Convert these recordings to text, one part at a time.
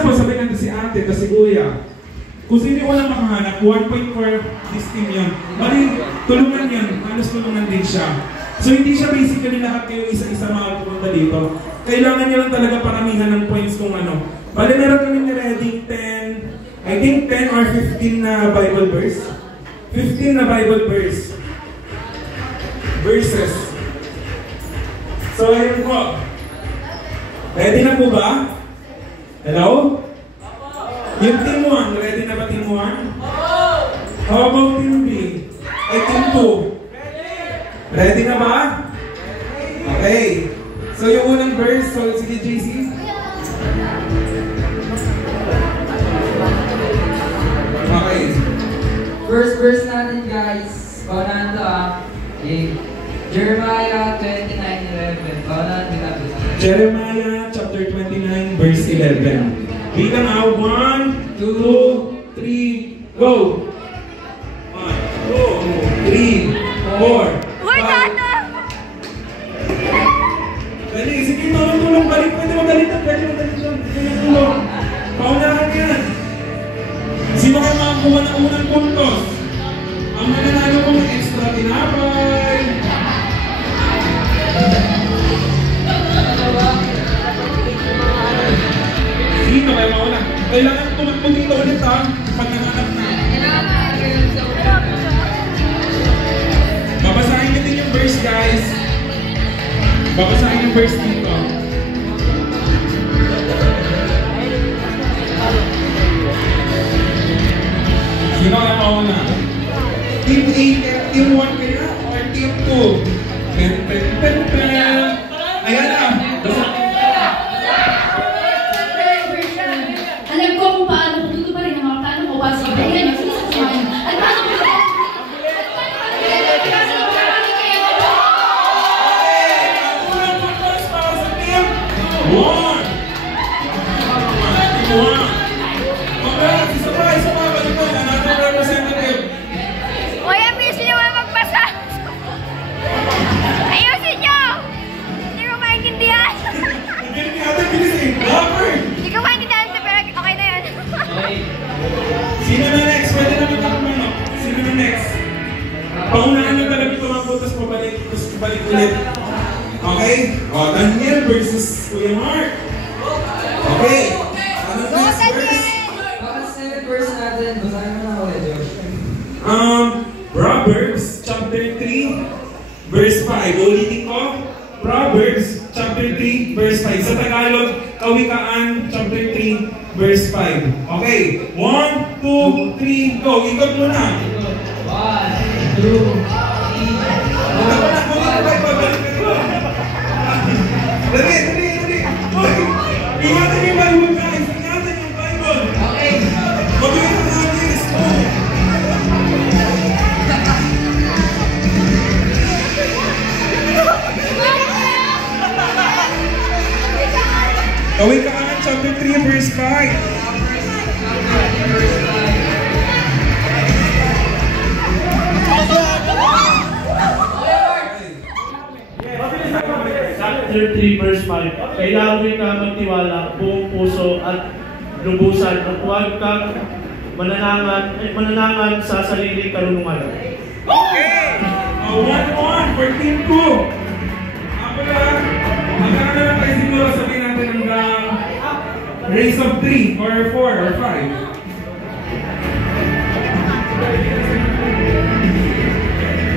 example, sabi natin si ate, si kuya. Kung sino walang makahanap, 1 point for this team yun. Bali, tulungan yan. Halos tulungan din siya. So hindi siya basically lahat kayo isa-isa makapunta dito. Kailangan niyo lang talaga paramihan ng points kung ano. Bali, meron kami ni-ready 10, I think 10 or 15 na Bible verse. 15 na Bible verse. Verses. So ayun po. Ready na po ba? Hello? Yung team 1, ready na ba team 1? How about team B? Ay, team 2? Ready na ba? Okay. So yung unang verse, so sige JC. Okay. First verse natin guys, bawaan to Jeremiah 29:11. Bawaan natin. Jeremiah chapter 29 verse 11. Bilang 1, 2, 3, go! 1, 2, 3, 4, 5. Dali, sige, tulong-tulong, balik, pwede magalitan, pwede magalitan. Tulong. Paunahan yan. Sino kayo makakuha ng unang puntos? Ang mananalo ko ng extra tinapay. Sino kayo mauna? Kailangan tumakbo dito ulit ha, pag nanganap na. Babasahin natin yung verse guys. Babasahin yung verse dito. Sino kayo mauna? Team A, Team 1 kaya? Or Team 2? Pen, pen, pen, pen. Ayan na. Alam ko kung paano kung tuto pa rin ang mga plano ko para sa iba. Ayan, yung sinasabihan. At paano ko ito? Unang puntos para sa Team 1. Team 1. Congrats! Isa pa, balik mo. Another representative. Kuya, please nyo wala magbasa. Ayusin nyo! Hindi ko maintindihan. Hindi natin bilis eh. Lover! Hindi ko maintindihan ito, pero okay na yun. Sino na next? Pwede naman takman. Sino na next? Paunahan na talaga ito mga putas pabalik. Tapos balik ulit. Okay? O, Daniel versus Kuya Mark. Okay. Ano next verse? Second verse natin, basahin mo na ako Josh. Proverbs chapter 3 verse 5. Ulitin ko. Proverbs chapter 3 verse 5. Sa Tagalog, Kawikaan chapter 3 verse 5. Okay. 1, 2, 3, go. Ikot mo na. 1, 2, 3. Dali. Ingatan yung Bible guys. Ingatan yung Bible. Okay. Mabilis na natin. Kawikaan chapter 3 verse 5. Chapter 3 verse 5. Kailangan rin ka magtiwala buong puso at lubusan at huwag kang mananangan sa sariling karunungan. Okay! 1-1 for Team 2. Ako lang, hanggang na lang tayo siguro sabihin natin hanggang race of 3 or 4 or 5.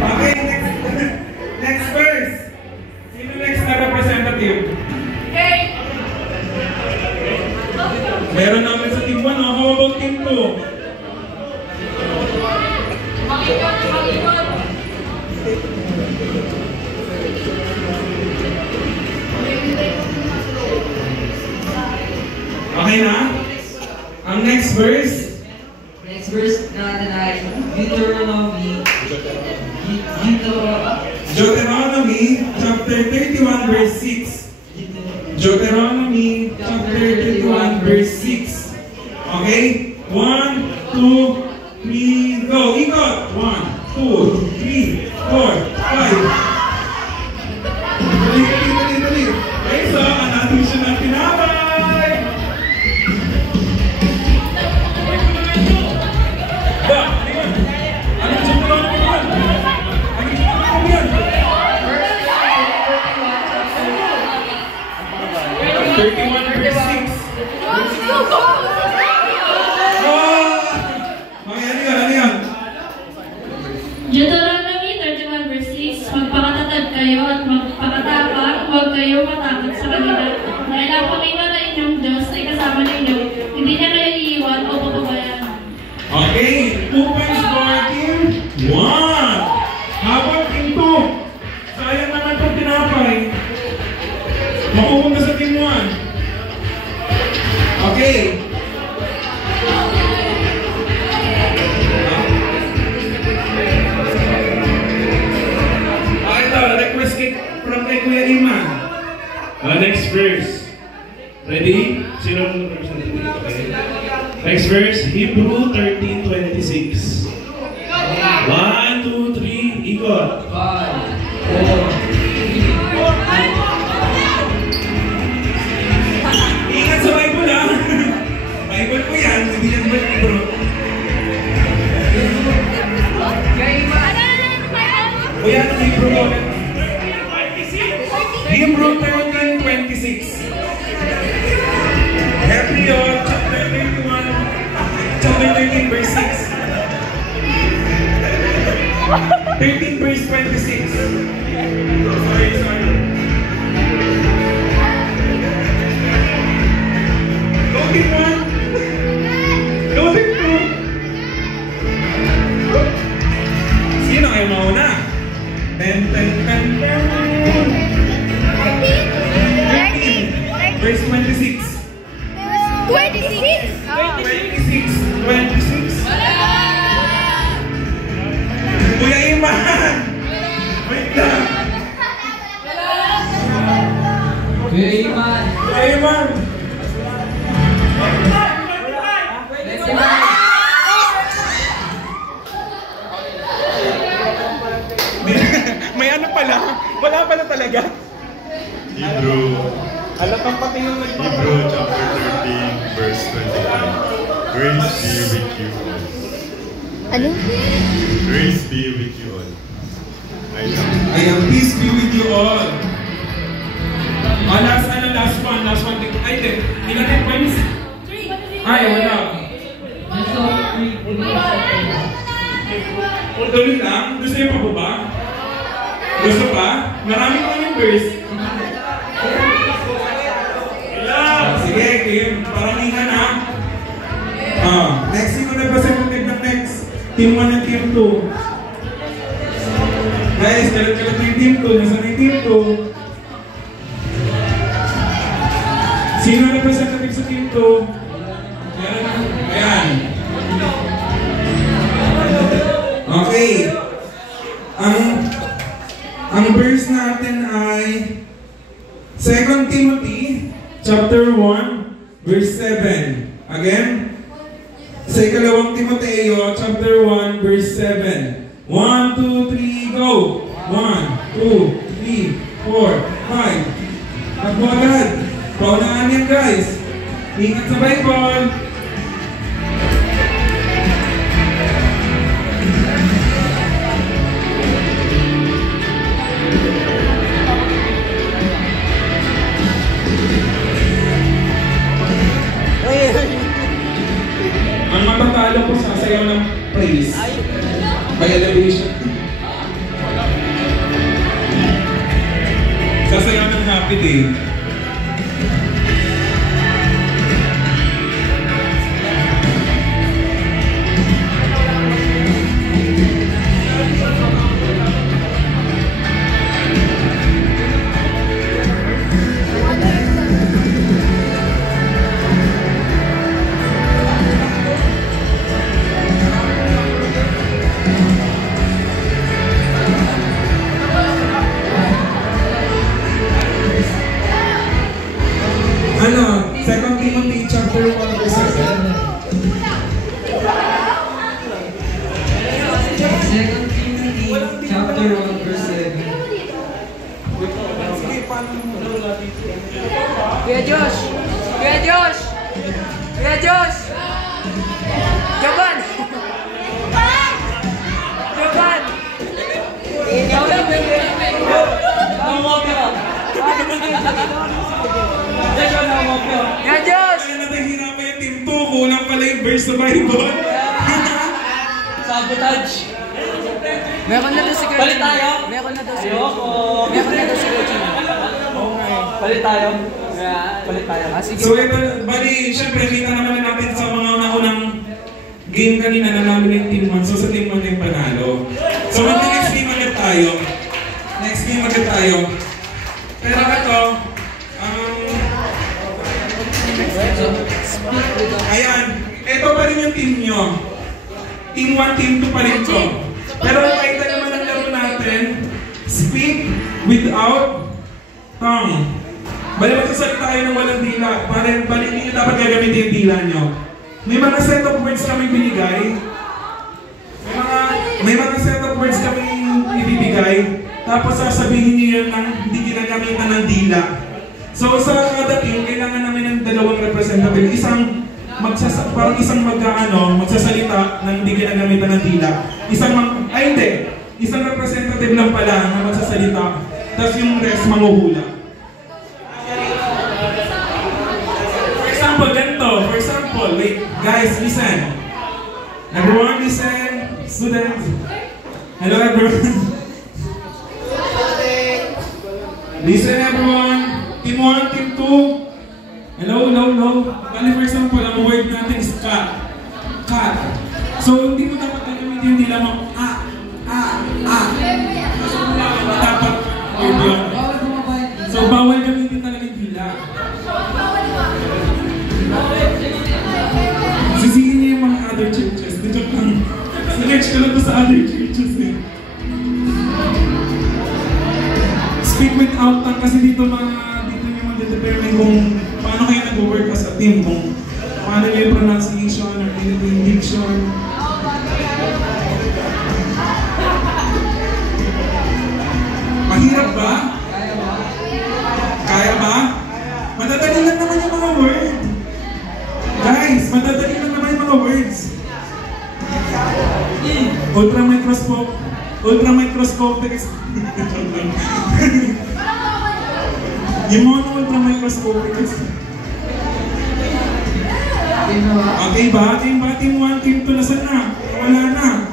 Okay, next verse. Sino next na representative? Okay. Meron namin sa Team 1, how about Team 2? Okay na? Ang next verse? Next verse natin ay Deuteronomy chapter 31 verse 6. Deuteronomy chapter 31 verse 6. Okay? 1, 2, 3, go! Ikot! 1, 2, 3, 4, 5. Dali. Okay, so, natin siya ng tinapay! 31 verse 6. Okay, ano yan? Deuteronomy 31 verse 6, magpakatatag kayo at magpakatapang, huwag kayo matakot sa kanila. Dahil ang Panginoon na inyong Diyos ay kasama ninyo, hindi niya kayo iiwan o papabayaan. Okay, 2 points for team 1. Habang team 2. Sayang naman itong tinapay. Makupunta sa team 1. Okay. Ito, request from kay Kuya Iman. Next verse. Ready? Sino ang representative? Okay. Next verse, Hebrew 13:26. 1, 2, 3, ikot. 5, 4, Ingat sa Bible ha. Bible ko yan, hindi yan Bible. O yan, Hebrew ko. Hebrew 13:26. Hebrew chapter 13 verse 6. 13 verse 26. Sorry. Go team 1. Go team 2. Sino ay mauna? 10. 13 verse 26. 26. 26. Kuya Iman! Wait lang! Kuya Iman. Kuya Iman! Next Iman. May ano pala? Wala pala talaga. Hebrew Alatang pati yung Hebrew chapter 13 verse 25. Grace be with you all. Ano? Grace be with you all. Ayan, peace be with you all. Last one. Ay, ilan yung points? Ay, wala. Next up, 3. Tuloy lang. Gusto niyo pa po ba? Gusto pa? Marami pa yung verse. Sige, Kim. Paramihan ha. Next team ang representative ng next. Team 1 and Team 2. Guys, kalat-kalat na yung Team 2. Nasaan yung Team 2? Sino ang representative sa Team 2? Ayan. Okay. Ang verse natin ay 2 Timothy chapter 1 verse 7. Again, sa ikalawang Timoteo chapter 1 verse 7. 1, 2, 3, go! 1, 2, 3, 4, 5. Takbo agad. Paunahan yan guys. Ingat sa Bible. Ang matatalo po sasayaw ng praise. By elevation. Sasayaw ng happy day. Ano? 2 Timothy chapter 1 verse 7. 2 Timothy chapter 1 verse 7. Kuya Josh! Kuya Josh! Kuya Josh! Joban! Joban! Ikaw na, baby! Tawag ka! Yan, Diyos! Kaya natahirapan yung team 2, kulang pala yung verse sa Bible. Sabotage! Meron na doon si Kuya Palit tayo? Meron na doon si Ayoko. Meron na doon si Kuya Palit tayo. Palit tayo. Sige. So ito, bali, syempre kita naman natin sa mga naunang game kanina na namin yung team 1. So sa team 1 yung panalo. So next game agad tayo. Next game agad tayo. Pero ito, ayan, ito pa rin yung team nyo. Team 1, team 2 pa rin to. Pero nakita naman ang laro natin, speak without tongue. Bali magsasalita tayo ng walang dila. Bali hindi nyo dapat gagamitin yung dila nyo. May mga set of words kami binigay. May mga set of words kami ibibigay. Tapos sasabihin nyo yun ng hindi ginagamitan ng dila. So sa kada team, kailangan namin ng dalawang representative. Isang magsasalita ng hindi ginagamitan ng dila. Isang representative lang pala na magsasalita. Tapos yung rest manghuhula. For example, wait, guys, listen. Everyone listen. Students. Hello everyone. Listen everyone. Team 1, Team 2. Hello. Bali for example, ang word natin is cat. Cat. So hindi mo dapat gagamitin yung dila mo. Dapat word yun. So bawal gamitin talaga yung dila. Sisihin niya yung mga other churches. Joke lang. Sinerch ko lang to sa other churches eh. Speak without tongue kasi dito nyo mag-determine kung paano kayo nag-work as a team. Kung paano nyo yung pronunciation or yung diction. Mahirap ba? Kaya ba? Madadali lang naman yung mga word. Guys, madadali lang naman yung mga words. Ultra-microscopic. Yung mga ultra-microscopic. Okay ba? Team 1, Team 2, nasan na? Wala na.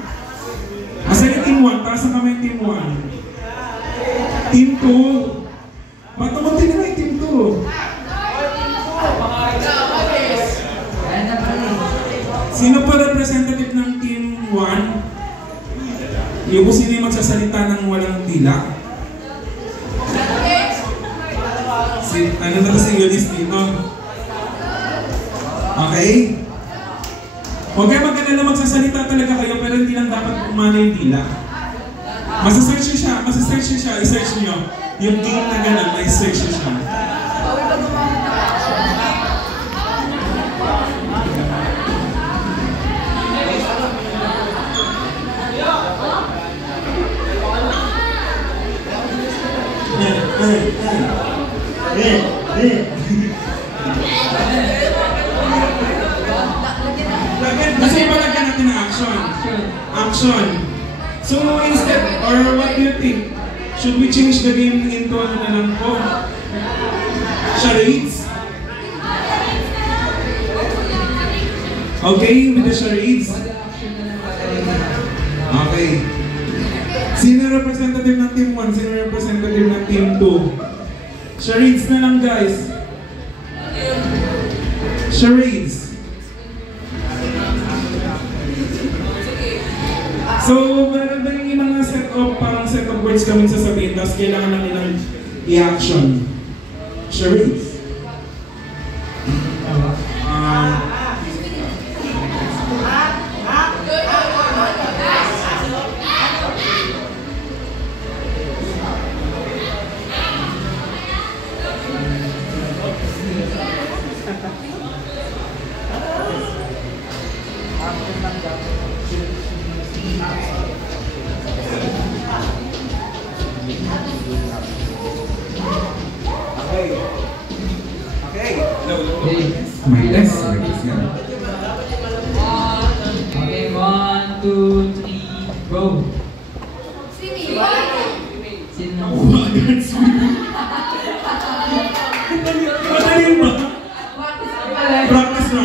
Asan yung Team 1? Taas na kami yung Team 1. Team 2. Ba't naman din na yung Team 2? Sino pa representative ng Team 1? Yung sino yung magsasalita ng walang tila? Ano na kasi Eunice dito? Okay? Huwag kayo magkanala magsasalita talaga kayo pero hindi lang dapat umano yung tila. Masasearch nyo siya, i-search nyo. Yung game na gano'n, may search nyo siya. Kasi palagyan natin ng action. So instead, or what do you think? Should we change the game into ano na lang po? Charades? Okay, with the charades? Okay. Sino representative ng Team 1? Sino representative ng Team 2? Charades na lang guys. Charades. So, meron ba yung mga set of words kaming sasabihin, tapos kailangan lang nilang i-action. Charades. My less. Okay, 1, 2, 3, go. Sino?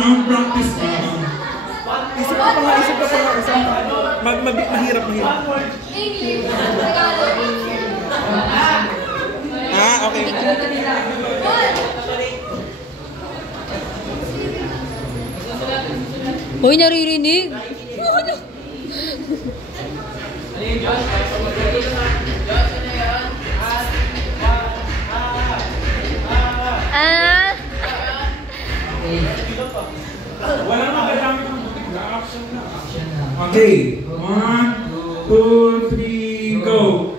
sound practice pa. Isip ka pa nga. Mahirap. Okay. Hoy, naririnig. Walang magagamit ng butik na action na. Okay. 1, 2, 3, go!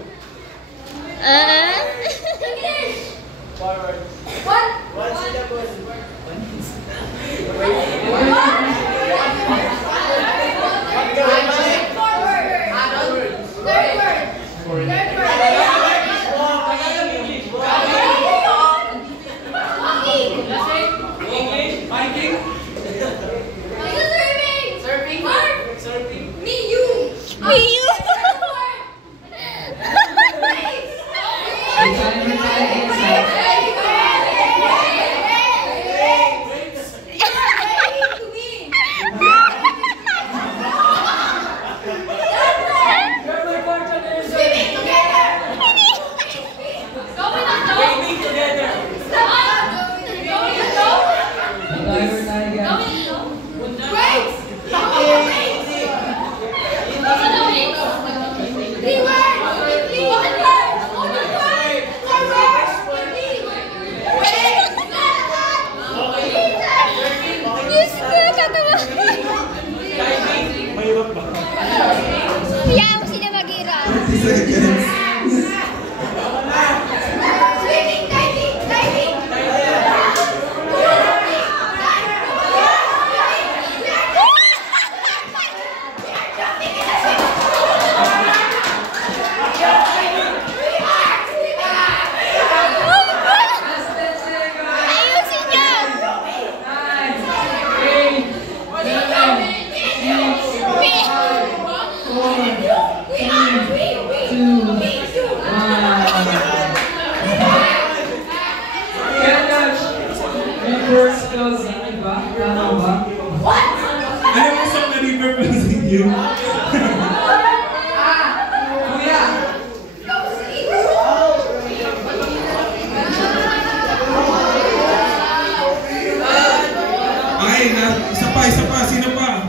Isa pa, sino pa?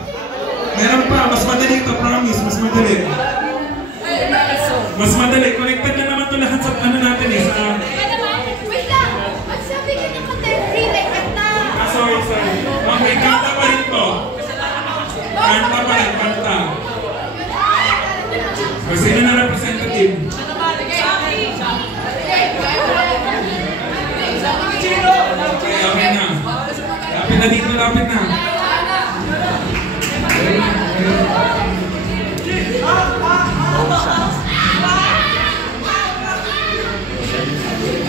Meron pa, mas madali ito, promise, mas madali. Mas madali, connected na naman ito lahat sa ano natin eh, sa... Wait lang! Ang sabi ka niya free like kanta! Sorry. Okay, kanta pa rin to. Kanta pa rin, kanta. O, sino na representative? Okay na. Lapit na dito, lapit na.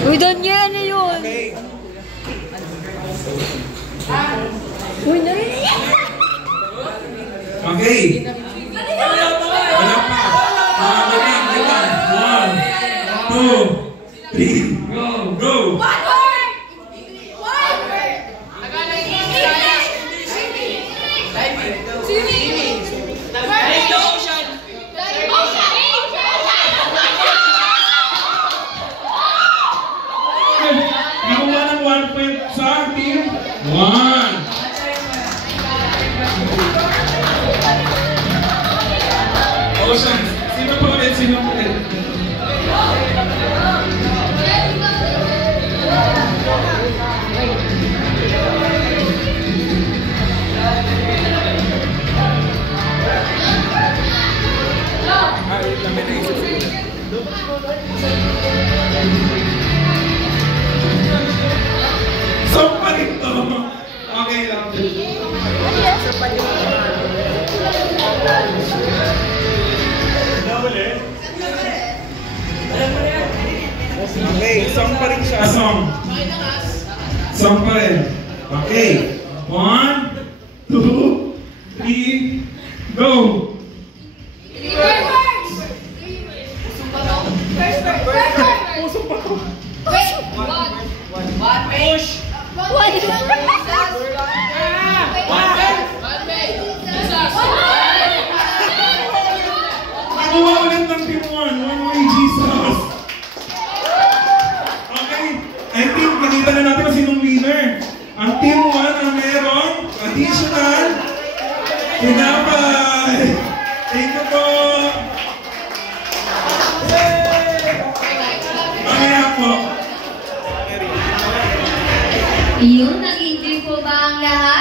Uy, Daniel, ano yun? Okay. Uy, narinig. Okay. Wala pa. Ganyan. 1, 2, 3, go! One word! One word! Swimming! Ocean! Nakuha ng 1 point sa team 1. Ocean. Sino pa ulit? So pa rin to. Okay lang. Okay, song pa rin siya. Song pa rin. Okay. 1, 2, 3, go! Push! Ang team 1 ang merong additional kinapay. Thank you po. Mamaya po. Yun, nag-enjoy po ba ang lahat?